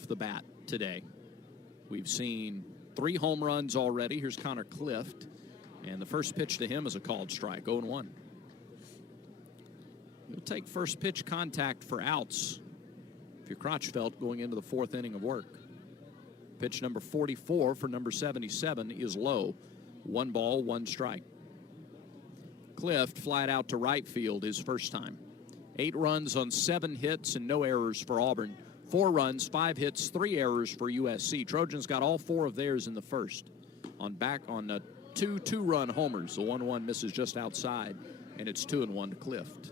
off the bat today. We've seen 3 home runs already. Here's Connor Clift, and the first pitch to him is a called strike, 0-1. He'll take first pitch contact for outs if you're Crotchfeld going into the 4th inning of work. Pitch number 44 for number 77 is low. 1 ball, 1 strike. Clift flied out to right field his first time. 8 runs on 7 hits and no errors for Auburn. 4 runs, 5 hits, 3 errors for USC. Trojans got all 4 of theirs in the first. On 2 two-run homers. The 1-1 misses just outside, and it's 2-1 to Clift.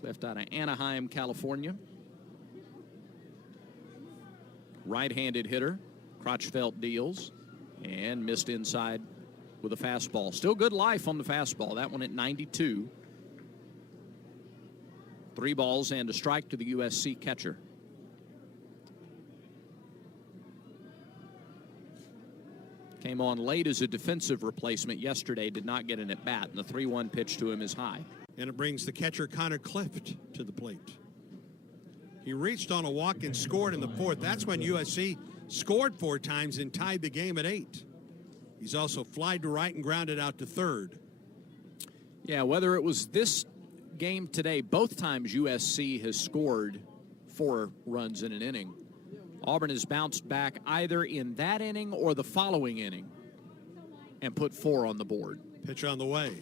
Clift out of Anaheim, California. Right-handed hitter. Crotchfeld deals and missed inside with a fastball. Still good life on the fastball. That one at 92. 3 balls and a strike to the USC catcher. Came on late as a defensive replacement yesterday. Did not get an at-bat, and the 3-1 pitch to him is high. And it brings the catcher Connor Clift to the plate. He reached on a walk and scored in the 4th. That's when USC scored 4 times and tied the game at 8. He's also flied to right and grounded out to 3rd. Yeah, whether it was this game today, both times USC has scored 4 runs in an inning. Auburn has bounced back either in that inning or the following inning and put 4 on the board. Pitch on the way.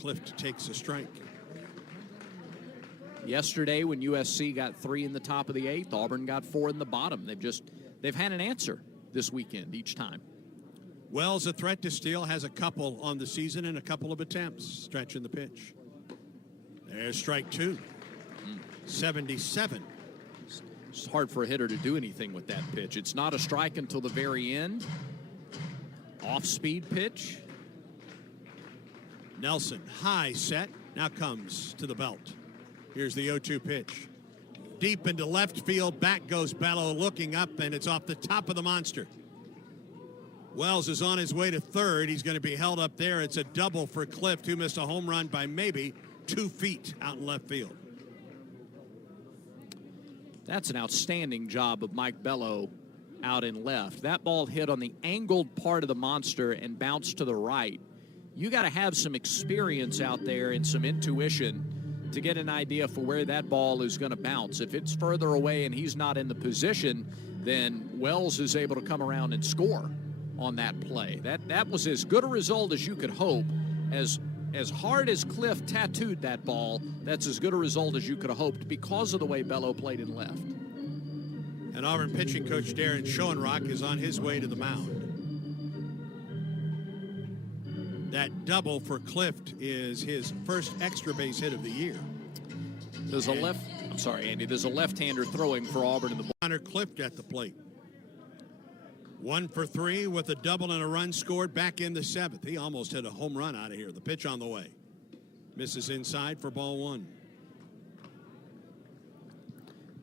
Clift takes a strike. Yesterday, when USC got 3 in the top of the 8th, Auburn got 4 in the bottom. They've had an answer this weekend each time. Wells, a threat to steal, has a couple on the season and a couple of attempts. Stretching the pitch. There's strike 2. 77. It's hard for a hitter to do anything with that pitch. It's not a strike until the very end. Off-speed pitch. Nelson, high set, now comes to the belt. Here's the 0-2 pitch. Deep into left field, back goes Bello, looking up, and it's off the top of the monster. Wells is on his way to 3rd. He's going to be held up there. It's a double for Clift, who missed a home run by maybe 2 feet out in left field. That's an outstanding job of Mike Bello out in left. That ball hit on the angled part of the monster and bounced to the right. You got to have some experience out there and some intuition to get an idea for where that ball is going to bounce. If it's further away and he's not in the position, then Wells is able to come around and score on that play. That was as good a result as you could hope. As hard as Clift tattooed that ball, that's as good a result as you could have hoped because of the way Bello played in left. And Auburn pitching coach Darren Schoenrock is on his way to the mound. That double for Clift is his first extra base hit of the year. There's a left-hander throwing for Auburn in the ball. Connor Clift at the plate. 1 for 3 with a double and a run scored back in the 7th. He almost hit a home run out of here. The pitch on the way. Misses inside for ball 1.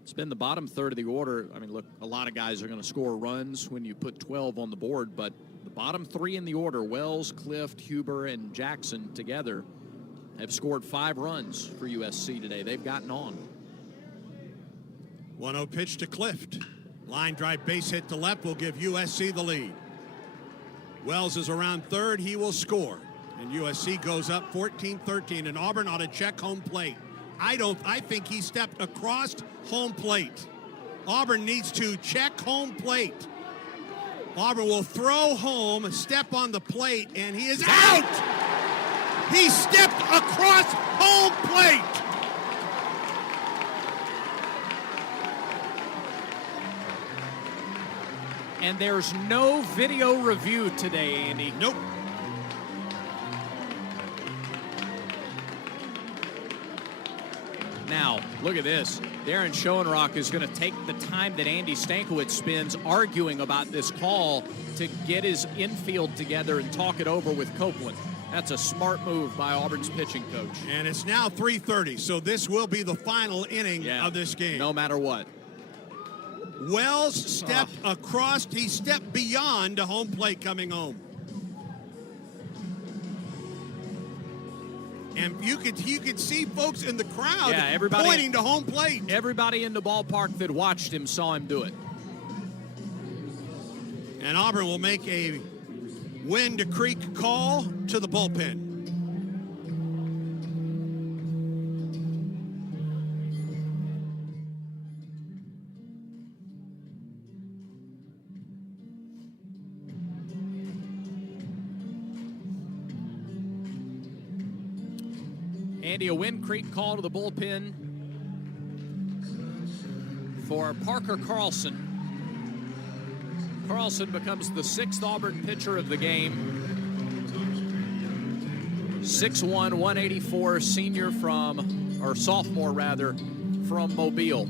It's been the bottom third of the order. I mean, look, a lot of guys are going to score runs when you put 12 on the board, but the bottom 3 in the order, Wells, Clift, Huber, and Jackson together, have scored 5 runs for USC today. They've gotten on. 1-0 pitch to Clift. Line drive base hit to left will give USC the lead. Wells is around 3rd. He will score. And USC goes up 14-13, and Auburn ought to check home plate. I think he stepped across home plate. Auburn needs to check home plate. Auburn will throw home, step on the plate, and he is out! He stepped across home plate! And there's no video review today, Andy. Nope. Now, look at this. Darren Schoenrock is going to take the time that Andy Stankiewicz spends arguing about this call to get his infield together and talk it over with Copeland. That's a smart move by Auburn's pitching coach. And it's now 3:30, so this will be the final inning of this game. No matter what. Wells stepped across. He stepped beyond the home plate coming home. And you could see folks in the crowd everybody pointing to home plate. Everybody in the ballpark that watched him saw him do it. And Auburn will make a Wind Creek call to the bullpen. Andy, a Wind Creek call to the bullpen for Parker Carlson. Carlson becomes the 6th Auburn pitcher of the game. 6'1", 184, sophomore from Mobile.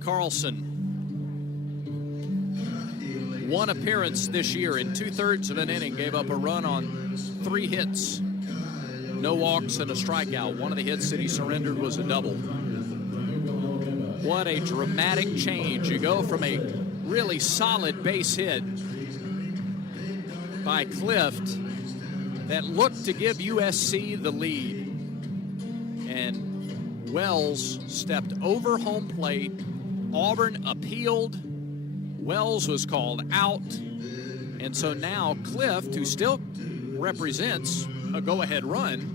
Carlson, one appearance this year in 2/3 of an inning, gave up a run on 3 hits. No walks and a strikeout. One of the hits that he surrendered was a double. What a dramatic change. You go from a really solid base hit by Clift that looked to give USC the lead. And Wells stepped over home plate. Auburn appealed. Wells was called out. And so now Clift, who still represents a go-ahead run,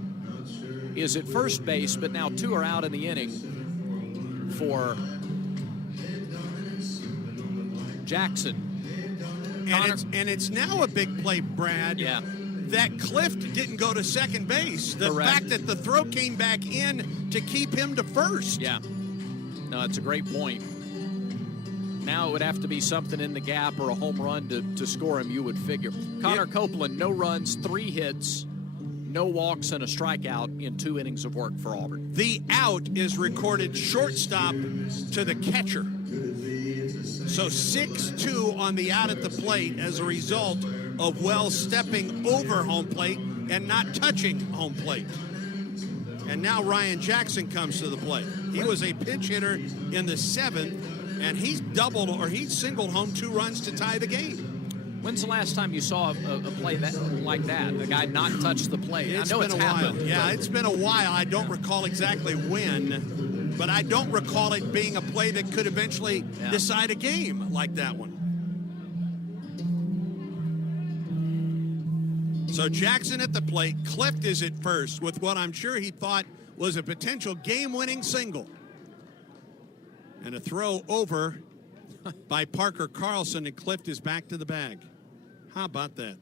is at first base, but now 2 are out in the inning for Jackson. And it's now a big play, Brad. Yeah. That Clift didn't go to second base. The Correct. fact that the throw came back in to keep him to first. Yeah. No, it's a great point. Now it would have to be something in the gap or a home run to score him, you would figure. Connor Copeland, no runs, 3 hits, no walks, and a strikeout in 2 innings of work for Auburn. The out is recorded shortstop to the catcher. So 6-2 on the out at the plate as a result of Wells stepping over home plate and not touching home plate. And now Ryan Jackson comes to the plate. He was a pinch hitter in the 7th, and he's singled home 2 runs to tie the game. When's the last time you saw a play like that? The guy not touch the plate? It's I know been it's a while. happened. Yeah, it's been a while. I don't recall exactly when, but I don't recall it being a play that could eventually decide a game like that one. So Jackson at the plate. Clift is at first with what I'm sure he thought was a potential game-winning single. And a throw over by Parker Carlson, and Clift is back to the bag. How about that?